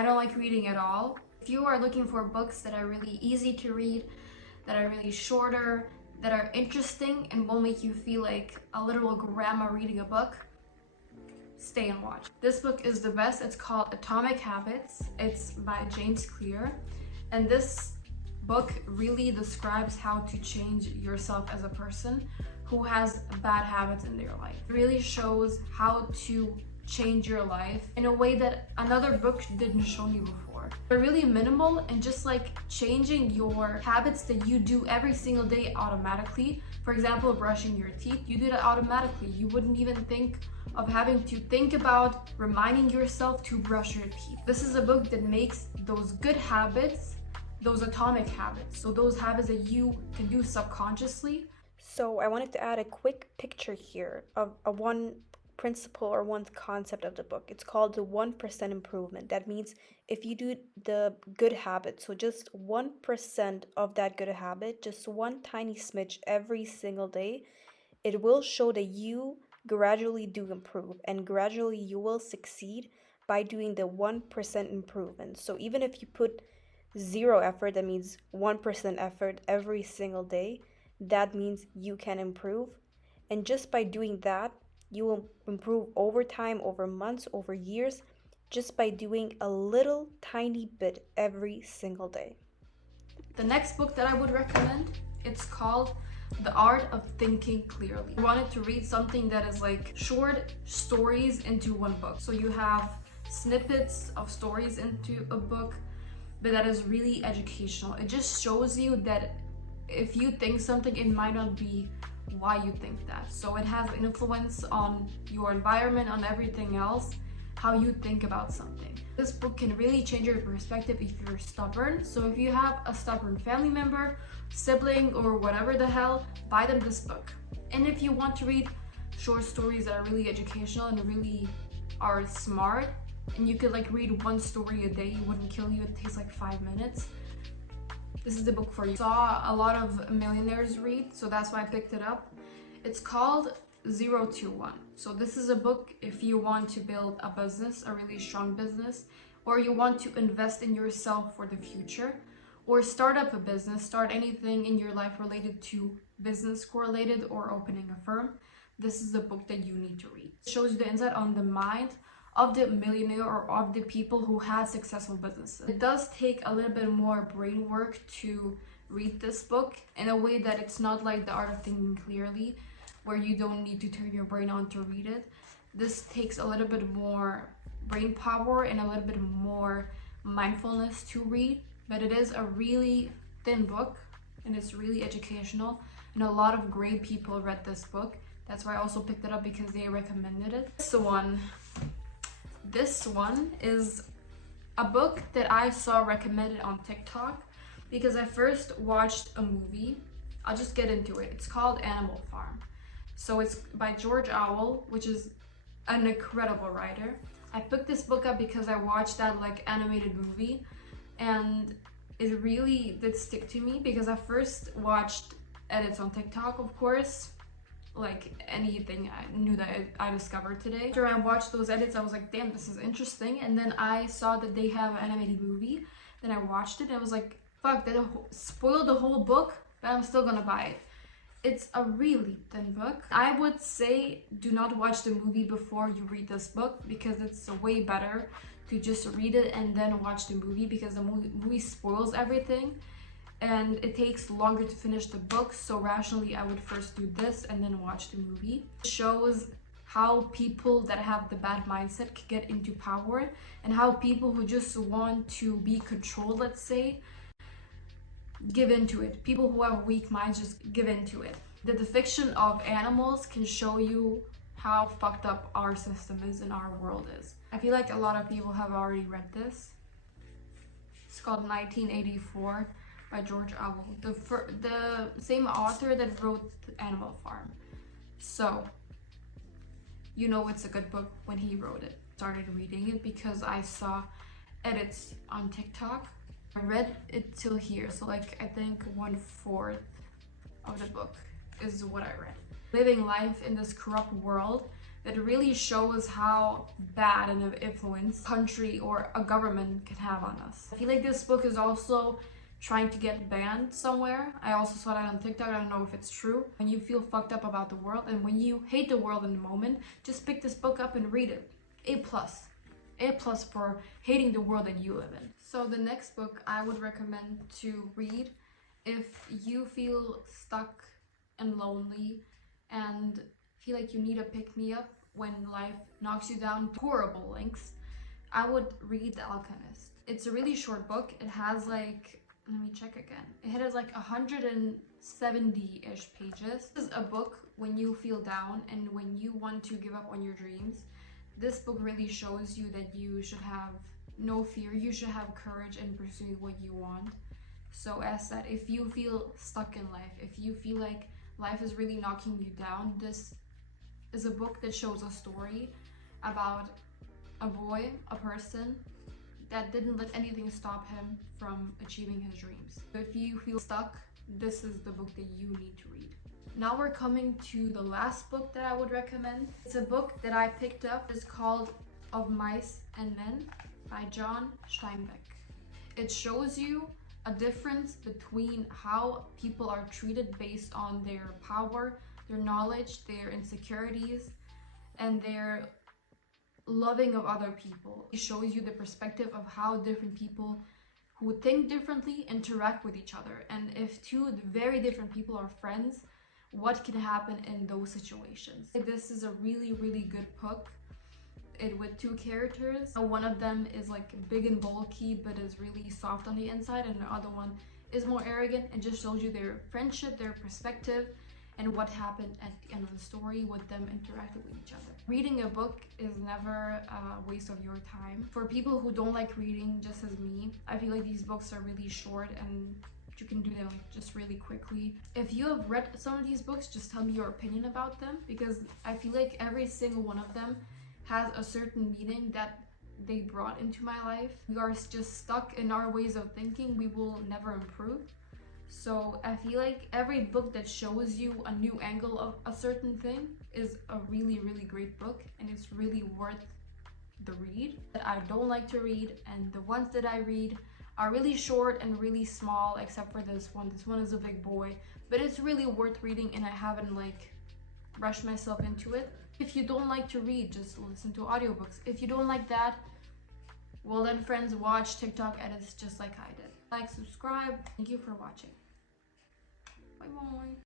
I don't like reading at all. If you are looking for books that are really easy to read, that are really shorter, that are interesting and will make you feel like a literal grandma reading a book, stay and watch. This book is the best. It's called Atomic Habits. It's by James Clear. And this book really describes how to change yourself as a person who has bad habits in their life. It really shows how to change your life in a way that another book didn't show you before. They're really minimal and just like changing your habits that you do every single day automatically. For example, brushing your teeth, you do that automatically. You wouldn't even think of having to think about reminding yourself to brush your teeth. This is a book that makes those good habits, those atomic habits, so those habits that you can do subconsciously. So I wanted to add a quick picture here of one principle or one concept of the book. It's called the 1% improvement. That means if you do the good habit, so just 1% of that good habit, just one tiny smidge every single day, it will show that you gradually do improve and gradually you will succeed by doing the 1% improvement. So even if you put zero effort, that means 1% effort every single day, that means you can improve. And just by doing that, you will improve over time, over months, over years, just by doing a little tiny bit every single day. The next book that I would recommend, it's called The Art of Thinking Clearly. I wanted to read something that is like short stories into one book. So you have snippets of stories into a book, but that is really educational. It just shows you that if you think something, it might not be why you think that. So it has influence on your environment, on everything else, how you think about something. This book can really change your perspective if you're stubborn. So if you have a stubborn family member, sibling, or whatever the hell, buy them this book. And if you want to read short stories that are really educational and really are smart, and you could like read one story a day, it wouldn't kill you, it takes like 5 minutes, this is the book for you. Saw a lot of millionaires read, so that's why I picked it up. It's called 0 to 1. So this is a book if you want to build a business, a really strong business, or you want to invest in yourself for the future, or start up a business, start anything in your life related to business correlated, or opening a firm. This is the book that you need to read. It shows you the insight on the mind of the millionaire or of the people who had successful businesses. It does take a little bit more brain work to read this book in a way that it's not like The Art of Thinking Clearly, where you don't need to turn your brain on to read it. This takes a little bit more brain power and a little bit more mindfulness to read, but it is a really thin book and it's really educational, and a lot of great people read this book. That's why I also picked it up, because they recommended it. This one is a book that I saw recommended on TikTok because I first watched a movie. I'll just get into it. It's called Animal Farm. So it's by George Orwell, which is an incredible writer. I picked this book up because I watched that like animated movie, and it really did stick to me because I first watched edits on TikTok, of course, like anything I knew that I discovered today. After I watched those edits, I was like, damn, this is interesting. And then I saw that they have an animated movie. Then I watched it and I was like, fuck, that spoiled the whole book, but I'm still gonna buy it. It's a really thin book. I would say do not watch the movie before you read this book, because it's way better to just read it and then watch the movie, because the movie spoils everything and it takes longer to finish the book. So rationally, I would first do this and then watch the movie. It shows how people that have the bad mindset can get into power, and how people who just want to be controlled, let's say, give into it. People who have weak minds just give into it. The depiction of animals can show you how fucked up our system is and our world is. I feel like a lot of people have already read this. It's called 1984 by George Orwell, the same author that wrote Animal Farm. So, you know it's a good book when he wrote it. Started reading it because I saw edits on TikTok. I read it till here, so like I think 1/4 of the book is what I read. Living life in this corrupt world that really shows how bad an influence a country or a government can have on us. I feel like this book is also trying to get banned somewhere. I also saw that on TikTok. I don't know if it's true. When you feel fucked up about the world and when you hate the world in the moment, just pick this book up and read it. A+. A+ for hating the world that you live in. So the next book I would recommend to read if you feel stuck and lonely and feel like you need a pick-me-up when life knocks you down to horrible lengths, I would read The Alchemist. It's a really short book. It has like, let me check again. It has like 170-ish pages. This is a book when you feel down and when you want to give up on your dreams. This book really shows you that you should have no fear. You should have courage in pursuing what you want. So as said, if you feel stuck in life, if you feel like life is really knocking you down, this is a book that shows a story about a boy, a person that didn't let anything stop him from achieving his dreams. If you feel stuck, this is the book that you need to read. Now we're coming to the last book that I would recommend. It's a book that I picked up. It's called Of Mice and Men by John Steinbeck. It shows you a difference between how people are treated based on their power, their knowledge, their insecurities, and their loving of other people. It shows you the perspective of how different people who think differently interact with each other. And if two very different people are friends, what can happen in those situations. This is a really, really good book. With two characters. One of them is like big and bulky but is really soft on the inside, and the other one is more arrogant, and just shows you their friendship, their perspective, and what happened at the end of the story with them interacting with each other. Reading a book is never a waste of your time. For people who don't like reading, just as me, I feel like these books are really short and you can do them just really quickly. If you have read some of these books, just tell me your opinion about them, because I feel like every single one of them has a certain meaning that they brought into my life. We are just stuck in our ways of thinking. We will never improve. So I feel like every book that shows you a new angle of a certain thing is a really, really great book, and it's really worth the read. That I don't like to read, and the ones that I read are really short and really small, except for this one. This one is a big boy, but it's really worth reading, and I haven't like rushed myself into it. If you don't like to read, just listen to audiobooks. If you don't like that, well then friends, watch TikTok edits just like I did. Like, subscribe. Thank you for watching. Bye bye.